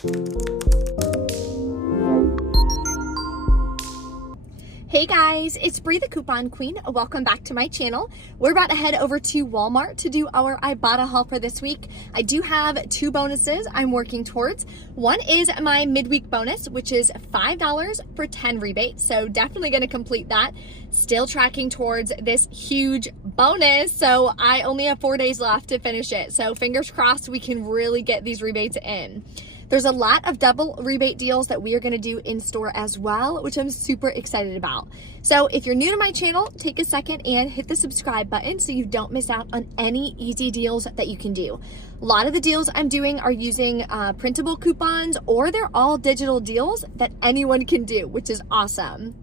Hey guys, it's Bree the Coupon Queen. Welcome back to my channel. We're about to head over to Walmart to do our Ibotta haul for this week. I do have two bonuses I'm working towards. One is my midweek bonus, which is $5 for 10 rebates. So definitely going to complete that. Still tracking towards this huge bonus. So I only have 4 days left to finish it. So fingers crossed we can really get these rebates in. There's a lot of double rebate deals that we are going to do in store as well, which I'm super excited about. So if you're new to my channel, take a second and hit the subscribe button so you don't miss out on any easy deals that you can do. A lot of the deals I'm doing are using printable coupons, or they're all digital deals that anyone can do, which is awesome.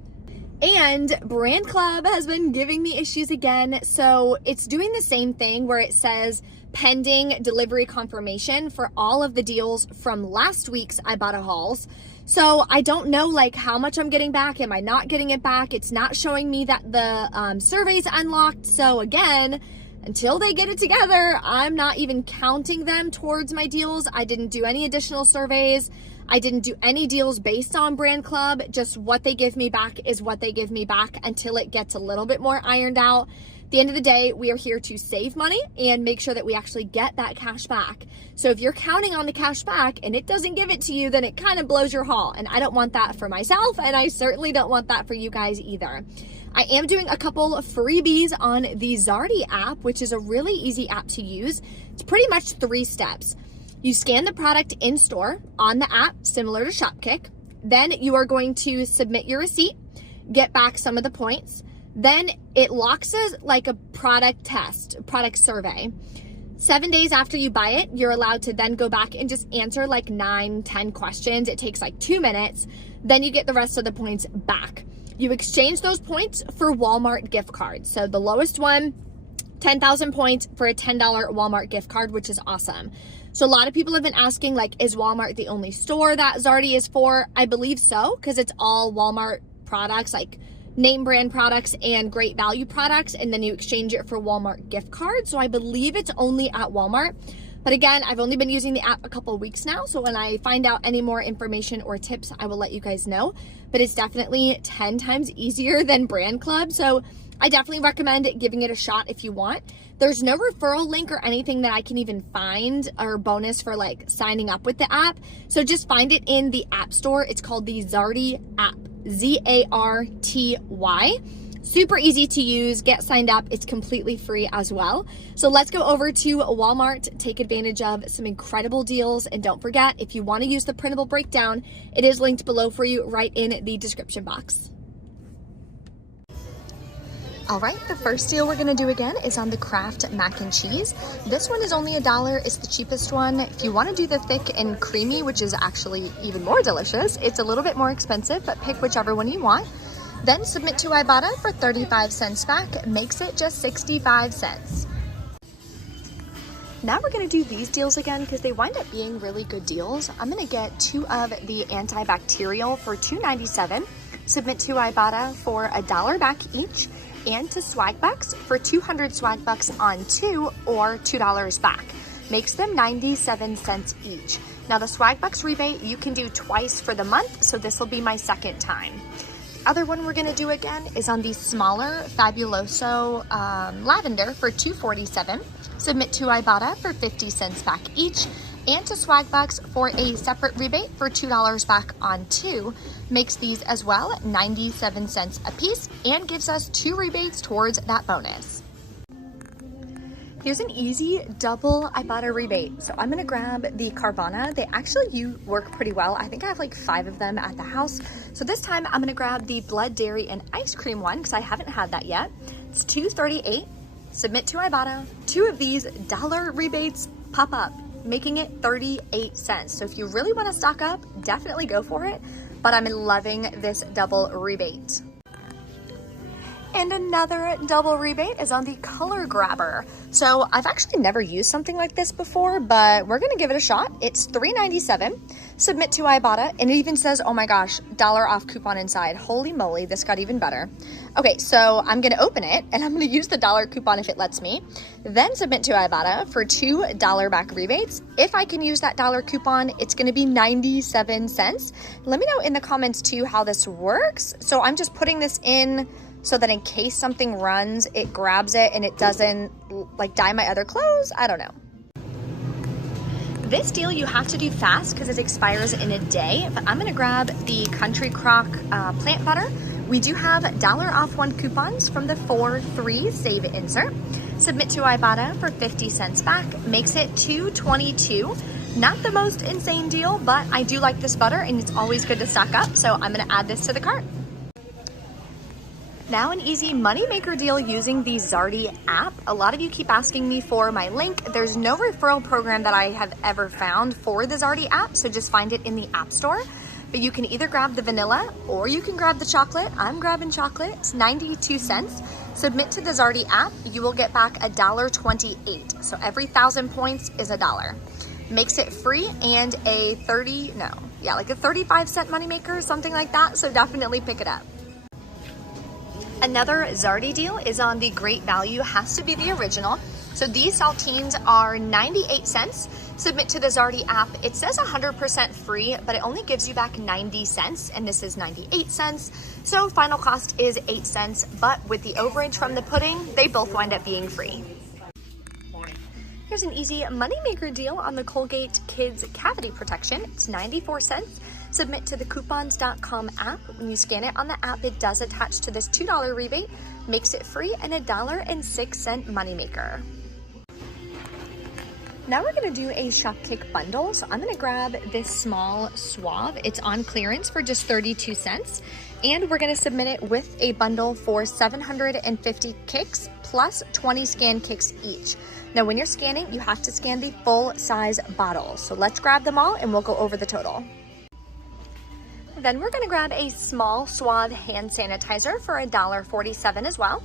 And Brand Club has been giving me issues again. So it's doing the same thing where it says pending delivery confirmation for all of the deals from last week's Ibotta hauls. So I don't know like how much I'm getting back. Am I not getting it back? It's not showing me that the survey's unlocked. So again, until they get it together, I'm not even counting them towards my deals. I didn't do any additional surveys. I didn't do any deals based on Brand Club. Just what they give me back is what they give me back until it gets a little bit more ironed out. At the end of the day, we are here to save money and make sure that we actually get that cash back. So if you're counting on the cash back and it doesn't give it to you, then it kind of blows your haul. And I don't want that for myself, and I certainly don't want that for you guys either. I am doing a couple of freebies on the Zardy app, which is a really easy app to use. It's pretty much 3 steps. You scan the product in store on the app, similar to Shopkick. Then you are going to submit your receipt, get back some of the points. Then it locks as like a product test, product survey. 7 days after you buy it, you're allowed to then go back and just answer like 9-10 questions. It takes like 2 minutes. Then you get the rest of the points back. You exchange those points for Walmart gift cards. So the lowest one, 10,000 points for a $10 Walmart gift card, which is awesome. So a lot of people have been asking, like, is Walmart the only store that Zardy is for? I believe so, because it's all Walmart products, like name brand products and great value products, and then you exchange it for Walmart gift cards. So I believe it's only at Walmart. But again, I've only been using the app a couple of weeks now, so when I find out any more information or tips, I will let you guys know. But it's definitely 10 times easier than Brand Club, so I definitely recommend giving it a shot if you want. There's no referral link or anything that I can even find or bonus for like signing up with the app. So just find it in the App Store. It's called the Zardy app, Z-A-R-T-Y. Super easy to use. Get signed up. It's completely free as well. So let's go over to Walmart, take advantage of some incredible deals. And don't forget, if you want to use the printable breakdown, it is linked below for you right in the description box. All right, the first deal we're gonna do again is on the Kraft mac and cheese. This one is only $1, it's the cheapest one. If you wanna do the thick and creamy, which is actually even more delicious, it's a little bit more expensive, but pick whichever one you want. Then submit to Ibotta for 35 cents back, makes it just 65 cents. Now we're gonna do these deals again because they wind up being really good deals. I'm gonna get 2 of the antibacterial for $2.97, submit to Ibotta for $1 back each, and to Swag Bucks for 200 Swag Bucks on 2 or $2 back. Makes them 97 cents each. Now the Swag Bucks rebate you can do twice for the month, so this will be my second time. The other one we're gonna do again is on the smaller Fabuloso lavender for $2.47. Submit to Ibotta for 50 cents back each, and to Swag Bucks for a separate rebate for $2 back on 2. Makes these as well 97 cents a piece and gives us 2 rebates towards that bonus. Here's an easy double Ibotta rebate. So I'm gonna grab the Carvana. They actually work pretty well. I think I have like 5 of them at the house. So this time I'm gonna grab the blood, dairy, and ice cream one because I haven't had that yet. It's $2.38. Submit to Ibotta. 2 of these dollar rebates pop up, making it 38 cents. So if you really wanna stock up, definitely go for it. But I'm loving this double rebate. And another double rebate is on the color grabber. So I've actually never used something like this before, but we're gonna give it a shot. It's $3.97. Submit to Ibotta, and it even says, oh my gosh, $1 off coupon inside. Holy moly, this got even better. Okay, so I'm gonna open it, and I'm gonna use the $1 coupon if it lets me. Then submit to Ibotta for $2 back rebates. If I can use that $1 coupon, it's gonna be 97 cents. Let me know in the comments too how this works. So I'm just putting this in so that in case something runs, it grabs it and it doesn't like dye my other clothes. I don't know. This deal you have to do fast because it expires in a day, but I'm gonna grab the Country Crock plant butter. We do have $1 off 1 coupons from the 4-3 save insert. Submit to Ibotta for 50 cents back, makes it $2.22. Not the most insane deal, but I do like this butter and it's always good to stock up, so I'm gonna add this to the cart. Now an easy moneymaker deal using the Zardy app. A lot of you keep asking me for my link. There's no referral program that I have ever found for the Zardy app, so just find it in the App Store. But you can either grab the vanilla or you can grab the chocolate. I'm grabbing chocolate, it's 92 cents. Submit to the Zardy app, you will get back $1.28. So every 1,000 points is $1. Makes it free and a 35-cent moneymaker, something like that, so definitely pick it up. Another Zardy deal is on the Great Value, has to be the original. So these saltines are 98 cents. Submit to the Zardy app. It says 100% free, but it only gives you back 90 cents, and this is 98 cents. So final cost is 8 cents, but with the overage from the pudding, they both wind up being free. Here's an easy moneymaker deal on the Colgate Kids Cavity Protection. It's 94 cents. Submit to the coupons.com app. When you scan it on the app, it does attach to this $2 rebate, makes it free and $1.06 moneymaker. Now we're gonna do a Shopkick bundle. So I'm gonna grab this small Suave. It's on clearance for just 32 cents. And we're gonna submit it with a bundle for 750 kicks plus 20 scan kicks each. Now when you're scanning, you have to scan the full size bottles. So let's grab them all and we'll go over the total. Then we're gonna grab a small Suave hand sanitizer for $1.47 as well.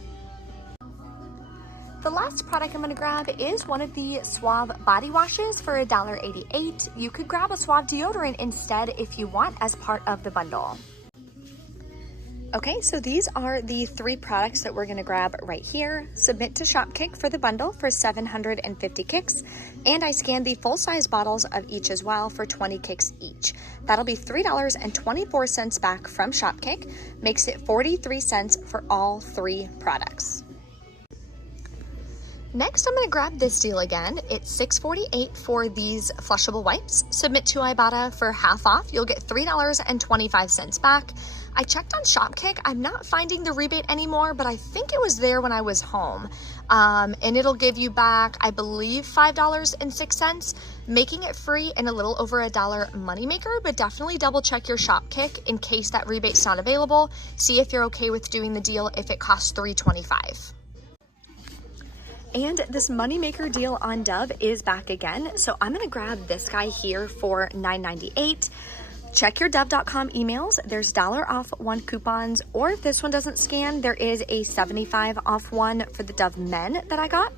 The last product I'm gonna grab is one of the Suave body washes for $1.88. You could grab a Suave deodorant instead if you want as part of the bundle. Okay, so these are the 3 products that we're gonna grab right here. Submit to Shopkick for the bundle for 750 kicks, and I scanned the full-size bottles of each as well for 20 kicks each. That'll be $3.24 back from Shopkick, makes it 43 cents for all 3 products. Next, I'm gonna grab this deal again. It's $6.48 for these flushable wipes. Submit to Ibotta for half off. You'll get $3.25 back. I checked on Shopkick. I'm not finding the rebate anymore, but I think it was there when I was home. And it'll give you back, I believe, $5.06, making it free and a little over $1 moneymaker, but definitely double check your Shopkick in case that rebate's not available. See if you're okay with doing the deal if it costs $3.25. And this moneymaker deal on Dove is back again. So I'm gonna grab this guy here for $9.98. Check your Dove.com emails. There's $1 off 1 coupons, or if this one doesn't scan, there is a 75 off one for the Dove Men that I got.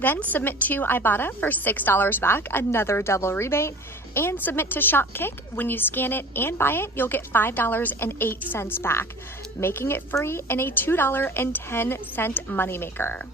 Then submit to Ibotta for $6 back, another double rebate, and submit to Shopkick. When you scan it and buy it, you'll get $5.08 back, making it free and a $2.10 moneymaker.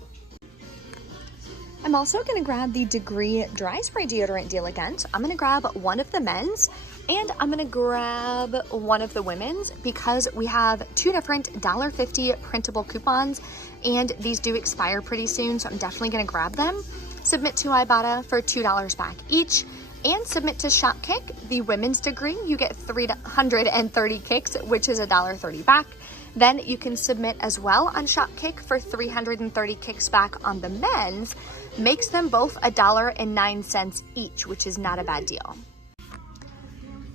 I'm also gonna grab the Degree Dry Spray Deodorant deal again. So I'm gonna grab one of the men's and I'm gonna grab one of the women's because we have 2 different $1.50 printable coupons and these do expire pretty soon, so I'm definitely gonna grab them. Submit to Ibotta for $2 back each, and submit to Shopkick. The women's Degree, you get 330 kicks, which is $1.30 back. Then you can submit as well on Shopkick for 330 kicks back on the men's, makes them both $1.09 each, which is not a bad deal.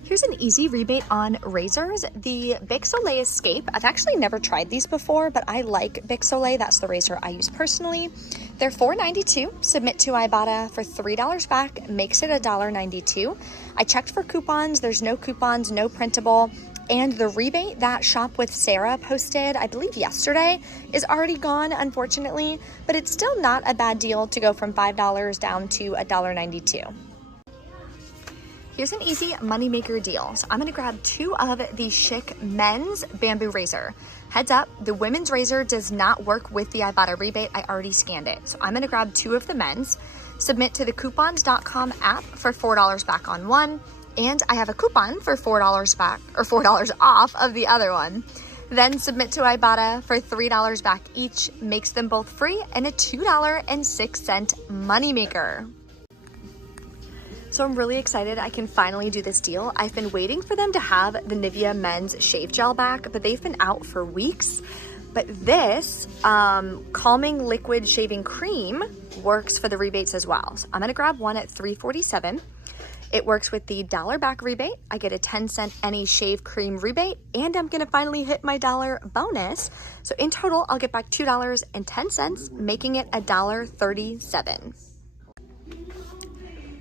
Here's an easy rebate on razors. The Bic Soleil Escape, I've actually never tried these before, but I like Bic Soleil. That's the razor I use personally. They're $4.92. Submit to Ibotta for $3 back, makes it $1.92. I checked for coupons. There's no coupons, no printable. And the rebate that Shop with Sarah posted, I believe yesterday, is already gone, unfortunately, but it's still not a bad deal to go from $5 down to $1.92. Here's an easy moneymaker deal. So I'm gonna grab 2 of the Chic men's bamboo razor. Heads up, the women's razor does not work with the Ibotta rebate. I already scanned it. So I'm gonna grab 2 of the men's, submit to the coupons.com app for $4 back on one, and I have a coupon for $4 back, or $4 off of the other one. Then submit to Ibotta for $3 back each, makes them both free, and a $2.06 moneymaker. So I'm really excited I can finally do this deal. I've been waiting for them to have the Nivea men's shave gel back, but they've been out for weeks. But this calming liquid shaving cream works for the rebates as well. So I'm gonna grab one at $3.47. It works with the $1 back rebate. I get a 10-cent any shave cream rebate, and I'm gonna finally hit my $1 bonus. So in total, I'll get back $2.10, making it $1.37.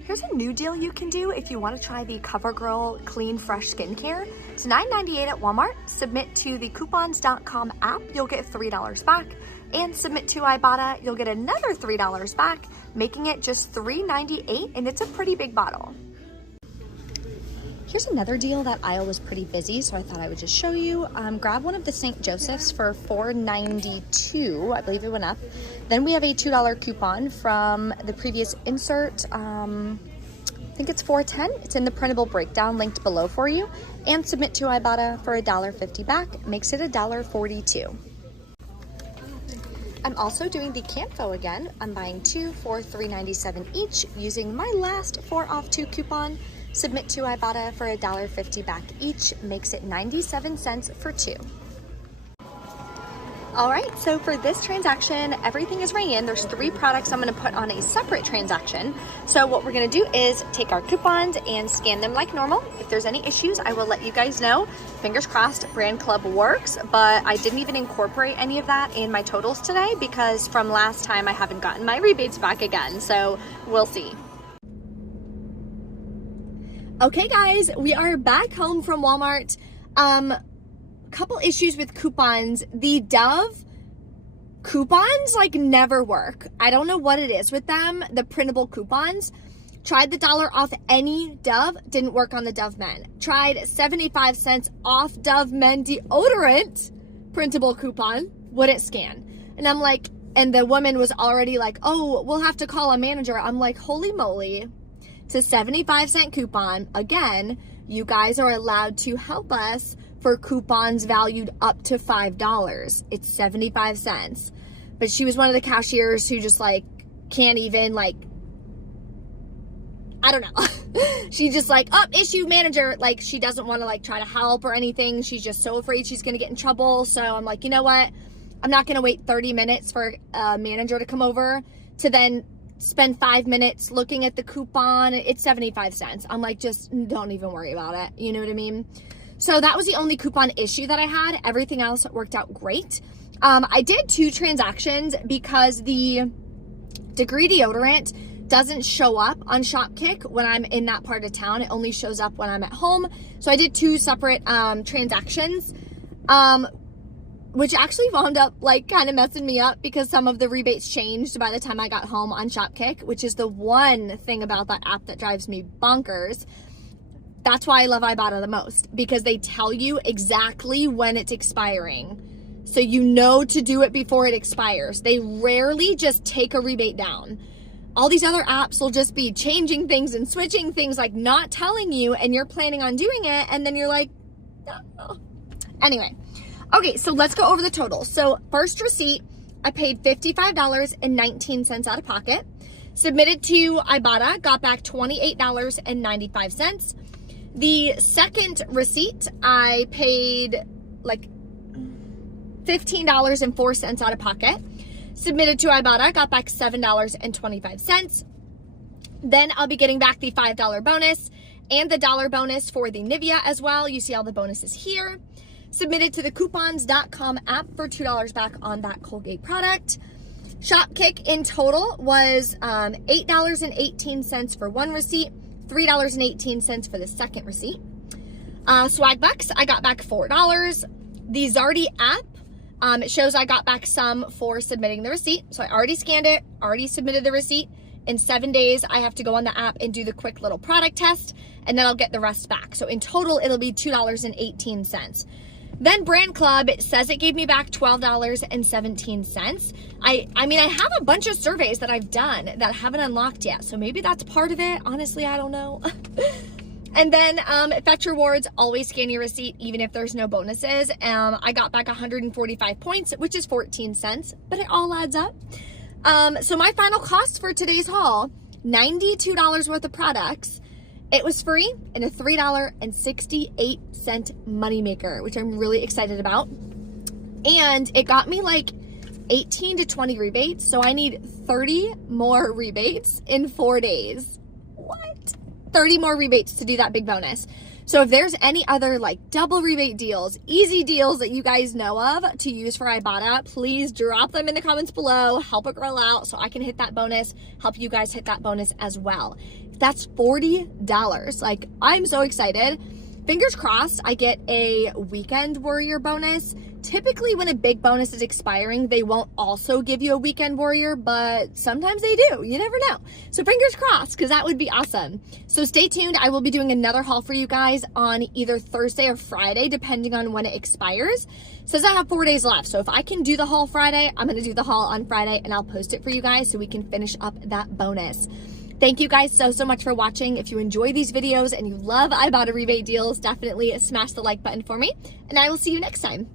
Here's a new deal you can do if you want to try the CoverGirl Clean Fresh Skincare. It's $9.98 at Walmart. Submit to the coupons.com app, you'll get $3 back. And submit to Ibotta, you'll get another $3 back, making it just $3.98, and it's a pretty big bottle. Here's another deal that aisle was pretty busy, so I thought I would just show you. Grab one of the St. Joseph's for $4.92. I believe it went up. Then we have a $2 coupon from the previous insert. I think it's $4.10. It's in the printable breakdown linked below for you. And submit to Ibotta for $1.50 back. Makes it $1.42. I'm also doing the Canfo again. I'm buying 2 for $3.97 each using my last 4 off 2 coupon. Submit to Ibotta for $1.50 back each, makes it 97 cents for 2. All right, so for this transaction, everything is rang in. There's 3 products I'm gonna put on a separate transaction. So what we're gonna do is take our coupons and scan them like normal. If there's any issues, I will let you guys know. Fingers crossed, Brand Club works, but I didn't even incorporate any of that in my totals today because from last time I haven't gotten my rebates back again, so we'll see. Okay guys, we are back home from Walmart. Couple issues with coupons. The Dove coupons like never work. I don't know what it is with them, the printable coupons. Tried the $1 off any Dove, didn't work on the Dove men. Tried 75 cents off Dove men deodorant printable coupon, wouldn't scan. And I'm like, and the woman was already like, oh, we'll have to call a manager. I'm like, holy moly. It's a 75-cent coupon. Again, you guys are allowed to help us for coupons valued up to $5. It's 75 cents. But she was one of the cashiers who just like can't even like, I don't know. She just like, issue manager. Like she doesn't want to like try to help or anything. She's just so afraid she's going to get in trouble. So I'm like, you know what? I'm not going to wait 30 minutes for a manager to come over to then spend 5 minutes looking at the coupon. It's 75 cents. I'm like, just don't even worry about it. You know what I mean? So that was the only coupon issue that I had. Everything else worked out great. I did 2 transactions because the Degree deodorant doesn't show up on Shopkick when I'm in that part of town. It only shows up when I'm at home. So I did 2 separate transactions, which actually wound up like kind of messing me up because some of the rebates changed by the time I got home on Shopkick, which is the one thing about that app that drives me bonkers. That's why I love Ibotta the most, because they tell you exactly when it's expiring. So you know to do it before it expires. They rarely just take a rebate down. All these other apps will just be changing things and switching things, like not telling you, and you're planning on doing it, and then you're like, oh. Anyway. Okay, so let's go over the total. So first receipt, I paid $55.19 out of pocket. Submitted to Ibotta, got back $28.95. The second receipt, I paid like $15.04 out of pocket. Submitted to Ibotta, got back $7.25. Then I'll be getting back the $5 bonus and the $1 bonus for the Nivea as well. You see all the bonuses here. Submitted to the coupons.com app for $2 back on that Colgate product. Shopkick in total was $8.18 for one receipt, $3.18 for the second receipt. Swag Bucks, I got back $4. The Zardy app, it shows I got back some for submitting the receipt. So I already scanned it, already submitted the receipt. In 7 days, I have to go on the app and do the quick little product test, and then I'll get the rest back. So in total, it'll be $2.18. Then Brand Club, it says it gave me back $12.17. I mean, I have a bunch of surveys that I've done that I haven't unlocked yet. So maybe that's part of it. Honestly, I don't know. And then Fetch Rewards, always scan your receipt, even if there's no bonuses. I got back 145 points, which is 14 cents, but it all adds up. So my final cost for today's haul, $92 worth of products. It was free and a $3.68 moneymaker, which I'm really excited about. And it got me like 18 to 20 rebates. So I need 30 more rebates in 4 days. What? 30 more rebates to do that big bonus. So if there's any other like double rebate deals, easy deals that you guys know of to use for Ibotta, please drop them in the comments below. Help a girl out so I can hit that bonus, help you guys hit that bonus as well. That's $40. Like, I'm so excited. Fingers crossed I get a weekend warrior bonus. Typically when a big bonus is expiring, they won't also give you a weekend warrior, but sometimes they do. You never know. So fingers crossed, because that would be awesome. So stay tuned. I will be doing another haul for you guys on either Thursday or Friday, depending on when it expires. It says I have 4 days left. So if I can do the haul Friday, I'm going to do the haul on Friday, and I'll post it for you guys so we can finish up that bonus. Thank you guys so much for watching. If you enjoy these videos and you love Ibotta rebate deals, definitely smash the like button for me, and I will see you next time.